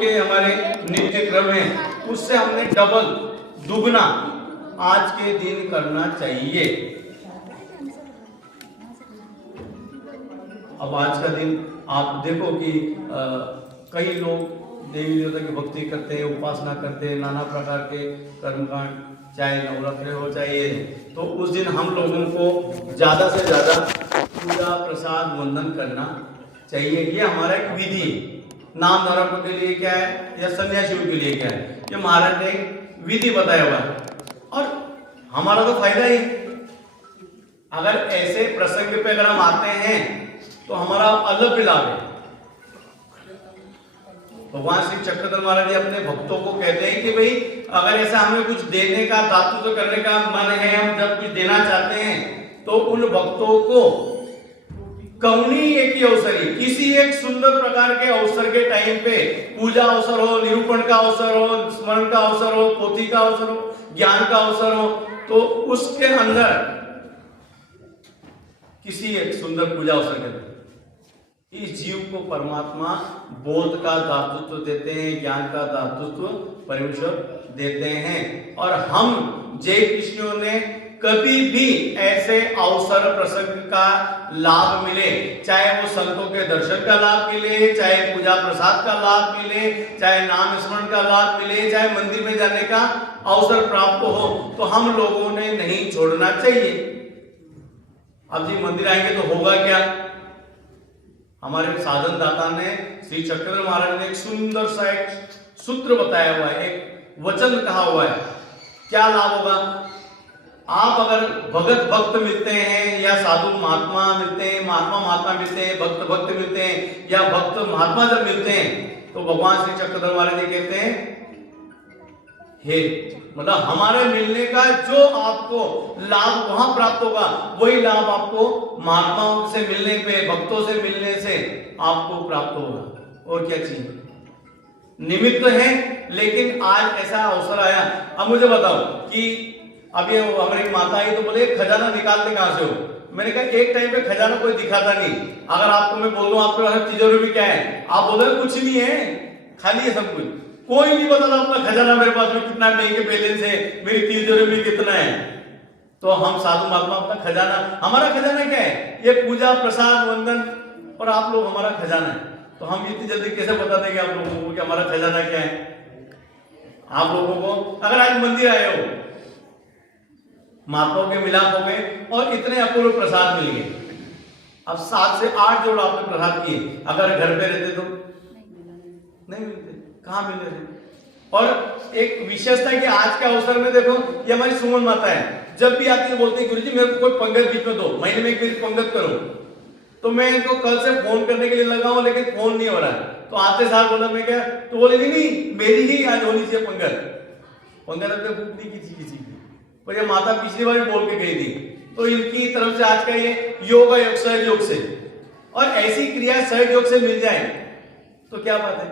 के हमारे नित्य क्रम है उससे हमने डबल दुगना आज के दिन करना चाहिए। अब आज का दिन आप देखो कि कई लोग देवी देवता की भक्ति करते हैं, उपासना करते हैं, नाना प्रकार के कर्मकांड, चाहे नवरात्रि हो चाहे, तो उस दिन हम लोगों को ज्यादा से ज्यादा पूजा प्रसाद वंदन करना चाहिए। ये हमारा एक विधि है। नाम धारकों के लिए क्या है या सन्यासियों के लिए क्या है, ये महाराज ने विधि बताया हुआ है और हमारा तो फायदा ही। अगर ऐसे प्रसंग पे अगर हम आते हैं तो हमारा अलग लाभ है। भगवान श्री चक्रधर महाराज जी अपने भक्तों को कहते हैं कि भाई अगर ऐसा हमें कुछ देने का, दातृत्व करने का मन है, हम जब कुछ देना चाहते हैं तो उन भक्तों को कौनी एक ही अवसर ही, किसी एक सुंदर प्रकार के अवसर के टाइम पे, पूजा अवसर हो, निरूपण का अवसर हो, स्मरण का अवसर हो, पोथी का अवसर हो, ज्ञान का अवसर हो, तो उसके अंदर किसी एक सुंदर पूजा अवसर के इस जीव को परमात्मा बोध का दातृत्व देते हैं, ज्ञान का दातृत्व परमेश्वर देते हैं। और हम जय कृष्णों ने कभी भी ऐसे अवसर प्रसंग का लाभ मिले, चाहे वो संतों के दर्शन का लाभ मिले, चाहे पूजा प्रसाद का लाभ मिले, चाहे नाम स्मरण का लाभ मिले, चाहे मंदिर में जाने का अवसर प्राप्त हो, तो हम लोगों ने नहीं छोड़ना चाहिए। अब जी मंदिर आएंगे तो होगा क्या? हमारे साधन दाता ने श्री चक्रधर महाराज ने एक सुंदर सा एक सूत्र बताया हुआ है, एक वचन कहा हुआ है। क्या लाभ होगा? आप अगर भगत भक्त मिलते हैं या साधु महात्मा मिलते हैं, महात्मा महात्मा मिलते हैं, भक्त भक्त मिलते हैं या भक्त महात्मा जब मिलते हैं तो भगवान श्री चक्रधर महाराज जी कहते हैं हे, मतलब हमारे मिलने का जो आपको लाभ वहां प्राप्त होगा वही लाभ आपको महात्माओं से मिलने पे, भक्तों से मिलने से आपको प्राप्त होगा। और क्या चाहिए? निमित्त है, लेकिन आज ऐसा अवसर आया। अब मुझे बताओ कि अभी हमारी माता आई तो बोले खजाना निकालते कहां से हो? मैंने कहा एक टाइम पे खजाना कोई दिखाता नहीं। अगर आपको मैं बोल दूं आपके पास तिजोरी में क्या है, आप बोलोगे कुछ नहीं है, खाली है सब कुछ। कोई नहीं बताता अपना खजाना मेरे पास में कितना बैंक बैलेंस है, मेरी तिजोरी में कितना है। तो हम साधु महात्मा अपना खजाना, हमारा खजाना क्या है? ये पूजा प्रसाद वंदन, और आप लोग हमारा खजाना है। तो हम इतनी जल्दी कैसे बता देंगे आप लोगों को कि हमारा खजाना क्या है? आप लोगों को अगर आज मंदिर आए हो, महात्माओं के मिलाप हो गए और इतने अपूर्व प्रसाद मिल गए, अब 7 से 8 जोड़ आपने प्रसाद किए, अगर घर पे रहते तो नहीं मिलते, कहां मिल रहे थे? और एक विशेषता कि आज के अवसर में देखो, ये हमारी सुमन माता है, जब भी आती है बोलती है गुरुजी मेरे को कोई पंगत बीच में दो, महीने में एक बार पंगत करो। तो मैं इनको कल से फोन करने के लिए लगा हूं, लेकिन फोन नहीं हो रहा है। तो आते साल बोला मैं क्या, तो बोले नहीं मेरी ही आज होनी चाहिए पंगत। पंगत अपने भूख नहीं किसी किसी की, पर ये माता पिछली बार बोल के गई थी। तो इनकी तरफ से आज का ये योग योग सहज योग से, और ऐसी क्रिया सहज योग से मिल जाए तो क्या बात है।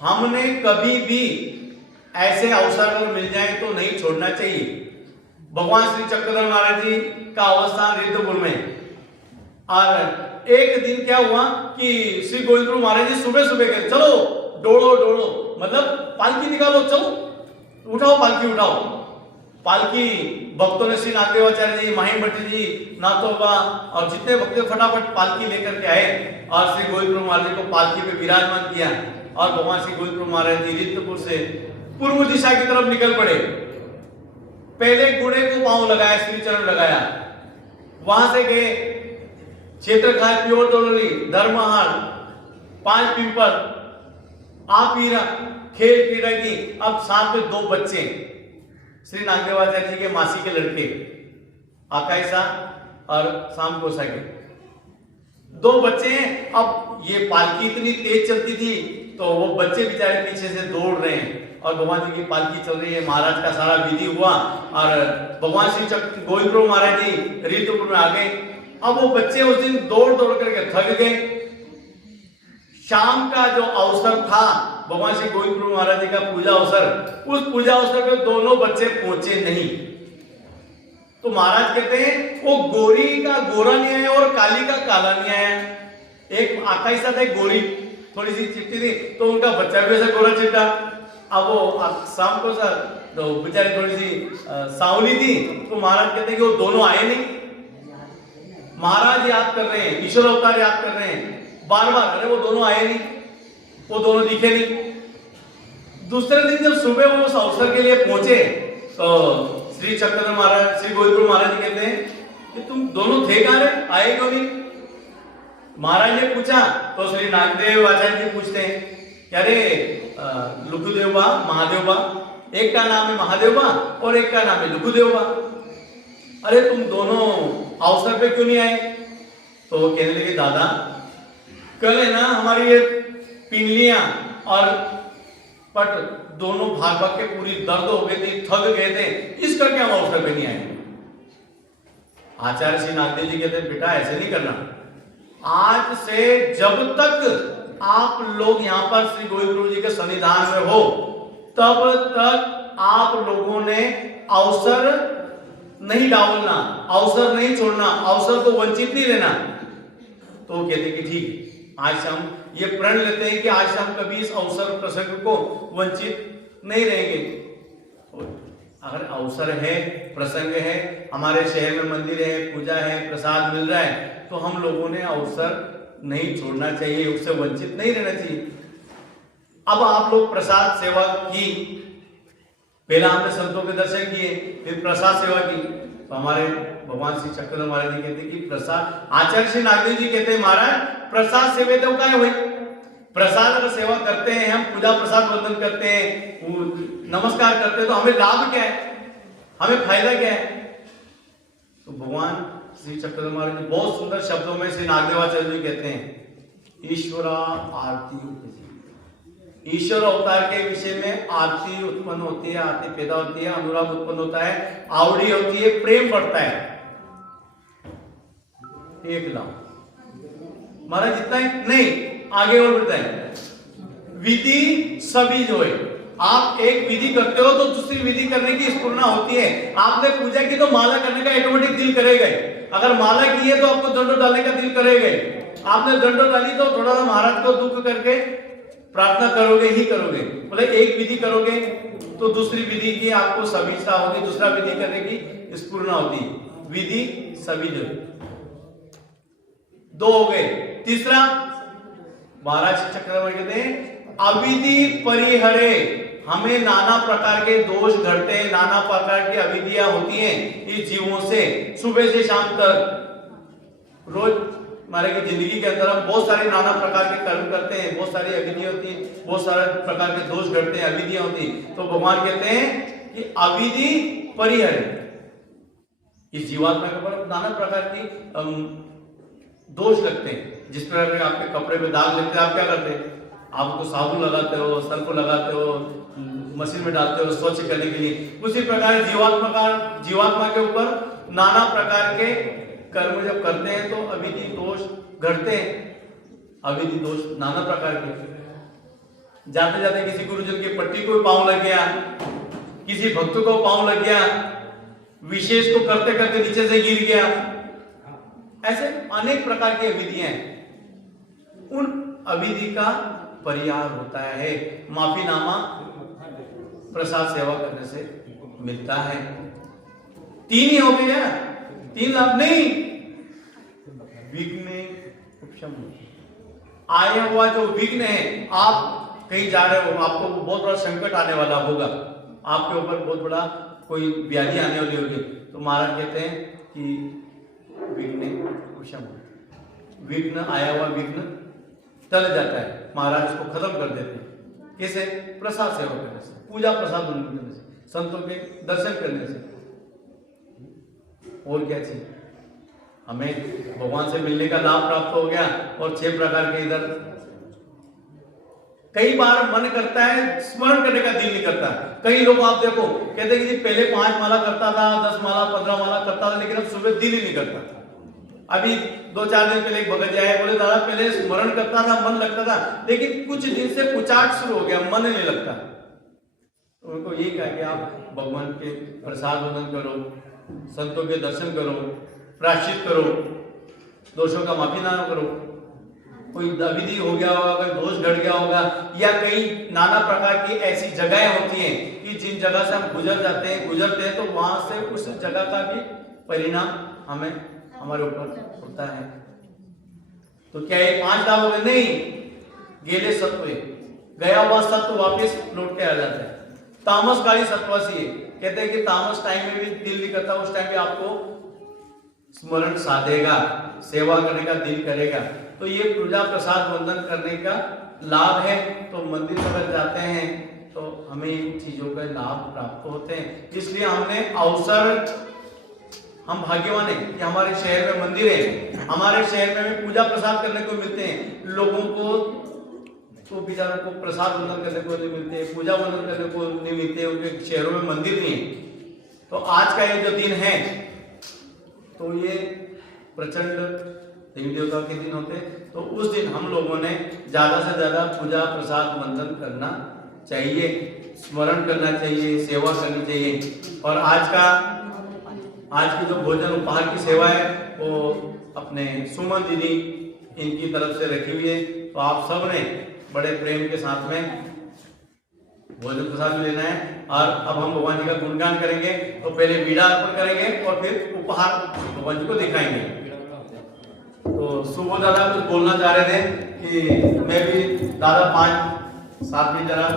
हमने कभी भी ऐसे अवसर अगर मिल जाए तो नहीं छोड़ना चाहिए। भगवान श्री चक्रधर महाराज जी का अवस्थान रिद्धपुर में, और एक दिन क्या हुआ कि श्री गोविंदपुर महाराज जी सुबह सुबह गए, चलो डोड़ो डोड़ो, मतलब पालकी निकालो, चलो उठाओ पालकी उठाओ। पालकी भक्तों ने श्री नागदेवाचार्य जी, माही भट्ट जी, नाथोबा और जितने भक्त फटाफट पालकी लेकर के आए और श्री गोविंदपुर महाराज जी को पालकी पे विराजमान किया। और भगवान श्री गोविंदपुर महाराज जी रिद्धपुर से पूर्व दिशा की तरफ निकल पड़े। पहले गुड़े को पांव लगाया, श्री चरण लगाया, वहां से गए क्षेत्र खाए प्योर डोलरी, धर्महाल, 5 पिंपल, आप खेल क्रीड़ा की। अब साथ में 2 बच्चे श्री नागदेवाचार्य जी के मासी के लड़के आकाश शाह और शाम गोसा के 2 बच्चे हैं। अब ये पालकी इतनी तेज चलती थी तो वो बच्चे बेचारे पीछे से दौड़ रहे हैं और भगवान जी की पालकी चल रही है। महाराज का सारा विधि हुआ और भगवान श्री गोविंदपुर महाराज जी रिद्धपुर में आ गए। अब वो बच्चे उस दिन दौड़ दौड़ करके थक गए। शाम का जो अवसर था भगवान श्री गोविंदपुर महाराज जी का पूजा अवसर, उस पूजा अवसर पे दोनों बच्चे पहुंचे नहीं। तो महाराज कहते हैं वो गोरी का गोरा नहीं आया और काली का काला नहीं आया। एक आकाश था, एक गोरी, थोड़ी सी चिट्ठी दी तो उनका बच्चा भी ऐसा गोरा चिट्टा। अब वो शाम को सर तो बेचारी थोड़ी सी सावली थी, तो महाराज कहते हैं कि वो दोनों आए नहीं। महाराज याद कर रहे हैं, ईश्वर अवतार याद कर रहे हैं बार बार, अरे वो दोनों आए नहीं, वो दोनों दिखे नहीं। दूसरे दिन जब सुबह वो उस अवसर के लिए पहुंचे तो श्री चक्रधर महाराज, श्री गोविंद महाराज जी कहते हैं कि तुम दोनों थे कहां रे, आए क्यों नहीं? महाराज ने पूछा तो श्री नागदेव आचार्य जी पूछते हैं कि अरे लुखुदेव बा, महादेव बा, एक का नाम है महादेव बा और एक का नाम है लुखुदेव बा, अरे तुम दोनों अवसर पे क्यों नहीं आए? तो वो कहने लगे दादा कल है ना हमारी ये पिंडलियां और पट दोनों भाग भाग के पूरी दर्द हो गई थी, थक गए थे, इस करके हम अवसर पे नहीं आए। आचार्य श्री नागदेव जी कहते बेटा ऐसे नहीं करना, आज से जब तक आप लोग यहाँ पर श्री गोविंद गुरु जी के सन्निधान में हो तब तक आप लोगों ने अवसर नहीं डालना, अवसर नहीं छोड़ना, अवसर को वंचित नहीं रहना। तो वो कहते कि ठीक, आज से हम ये प्रण लेते हैं कि आज से हम कभी इस अवसर प्रसंग को वंचित नहीं रहेंगे। अगर अवसर है, प्रसंग है, हमारे शहर में मंदिर है, पूजा है, प्रसाद मिल रहा है, तो हम लोगों ने अवसर नहीं छोड़ना चाहिए, उससे वंचित नहीं रहना चाहिए। अब आप लोग प्रसाद सेवा की, पहला हमने संतों के दर्शन किए, फिर प्रसाद सेवा की, तो हमारे भगवान श्री चक्रधर महाराज जी कहते हैं कि प्रसाद, आचार्य श्री नागदेव जी कहते हैं महाराज प्रसाद सेवे तो क्या है भाई, प्रसाद अगर सेवा करते हैं, हम पूजा प्रसाद वंदन करते हैं, नमस्कार करते हैं, तो हमें लाभ क्या है, हमें फायदा क्या है? तो भगवान श्री चक्रधर महाराज जी बहुत सुंदर शब्दों में श्री नागदेवाचार्य जी कहते हैं ईश्वरा आरती, ईश्वर अवतार के विषय में आरती उत्पन्न होती है, आरती पैदा होती है, अनुराग उत्पन्न होता है, आवड़ी होती है, प्रेम बढ़ता है। एक लाभ महाराज इतना ही नहीं, आगे और बढ़ता है। विधि सभी जो है, आप एक विधि करते हो तो दूसरी विधि करने की स्फुरना होती है। आपने पूजा की तो माला करने का ऑटोमेटिक दिल करेगा, अगर माला की है तो आपको दंडो डालने का दिल करेगा। आपने दंडो डाली तो थोड़ा सा महाराज को दुख करके प्रार्थना करोगे ही करोगे। बोले एक विधि करोगे तो दूसरी विधि की आपको समीक्षा होगी, दूसरा विधि करने की स्फुरना होती। विधि सभी जो दो हो गए। तीसरा महाराज चक्रवर्ती कहते हैं अविधि परिहरे, हमें नाना प्रकार के दोष घटते हैं, नाना प्रकार की अविधियां होती हैं इस जीवों से। सुबह से शाम तक रोज हमारे की जिंदगी के अंदर हम बहुत सारे नाना प्रकार के कर्म करते हैं, बहुत सारी अविधियां होती हैं, बहुत सारे प्रकार के दोष घटते हैं, अविधियां होती। तो भगवान कहते हैं कि अविधि परिहरे, इस जीवात्मा के ऊपर नाना प्रकार की दोष लगते हैं। जिस प्रकार के आपके कपड़े पे दाग लगते हैं, आप क्या करते हैं? आपको साबुन लगाते हो, सर को लगाते हो, मशीन में डालते हो स्वच्छ करने के लिए। उसी प्रकार जीवात्मा के ऊपर नाना प्रकार के कर्म जब करते हैं तो अविधि दोष घटते हैं। अविधि दोष नाना प्रकार के, जाते जाते किसी गुरुजन की पट्टी को पांव लग गया, किसी भक्त को पांव लग गया, विशेष को करते करते नीचे से गिर गया, ऐसे अनेक प्रकार की अविधियां हैं। उन अविधि का परिहार होता है माफीनामा प्रसाद सेवा करने से मिलता है। तीन ही हो गया, तीन लाभ नहीं। विघ्न उपशम, आया हुआ जो विघ्न है, आप कहीं जा रहे हो, आपको बहुत बड़ा संकट आने वाला होगा, आपके ऊपर बहुत बड़ा कोई व्याधि आने वाली होगी, तो महाराज कहते हैं कि विघ्न उपशम, विघ्न आया हुआ विघ्न टल जाता है, महाराज उसको खत्म कर देते हैं। कैसे? प्रसाद सेवा करने से, पूजा प्रसाद करने से, संतों के दर्शन करने से। और क्या चाहिए? हमें भगवान से मिलने का लाभ प्राप्त हो गया। और 6 प्रकार के इधर कई बार मन करता है, स्मरण करने का दिल नहीं करता। कई लोग आप देखो कहते हैं कि पहले 5 माला करता था, 10 माला 15 माला करता था, लेकिन अब सुबह दिल ही नहीं करता। अभी 2-4 दिन पहले एक भगत आए, बोले दादा पहले स्मरण करता था, मन लगता था, लेकिन कुछ दिन से पुचाट शुरू हो गया, मन नहीं लगता। तो उनको यही कहा कि आप भगवान के प्रसाद वंदन करो, संतों के दर्शन करो, प्रायश्चित करो, दोषों का माफीनामा करो, कोई अविधि हो गया होगा, कोई दोष घट गया होगा, या कई नाना प्रकार की ऐसी जगहें होती हैं कि जिन जगह से हम गुजरते हैं तो वहां से उस जगह का भी परिणाम हमें हमारे ऊपर होता है। तो क्या ये 5 दाव हो गए? नहीं, गेले सत्व, गया हुआ सत्व वापस लौट के आ जाता है। तामस काली सत्वासी है, कहते हैं कि तामस टाइम में भी दिल नहीं करता, उस टाइम पे आपको स्मरण साधेगा, सेवा करने का दिल करेगा। तो ये पूजा प्रसाद वंदन करने का लाभ है। तो मंदिर अगर जाते हैं तो हमें इन चीजों का लाभ प्राप्त होते हैं। इसलिए हमने अवसर, हम भाग्यवान है कि हमारे शहर में मंदिर है, हमारे शहर में हमें पूजा प्रसाद करने को मिलते हैं। लोगों को तो बेचारों को प्रसाद वंदन करने को नहीं मिलते, पूजा वंदन करने को नहीं मिलते, उनके शहरों में मंदिर नहीं है। तो आज का ये जो दिन है तो ये प्रचंड देवी देवताओं के दिन होते हैं। तो उस दिन हम लोगों ने ज्यादा से ज्यादा पूजा प्रसाद वंदन करना चाहिए, स्मरण करना चाहिए, सेवा करनी चाहिए। और आज की जो भोजन उपहार की सेवा है वो अपने सुमन दीदी इनकी तरफ से रखी हुई है। तो आप सब ने बड़े प्रेम के साथ में भोजन प्रसाद भी लेना है। और अब हम भगवान जी का गुणगान करेंगे। तो पहले बीड़ा अर्पण करेंगे और फिर उपहार भगवान जी को दिखाएंगे। तो सुबह दादा कुछ बोलना चाह रहे थे कि मैं भी दादा 5-7 मिनट जरा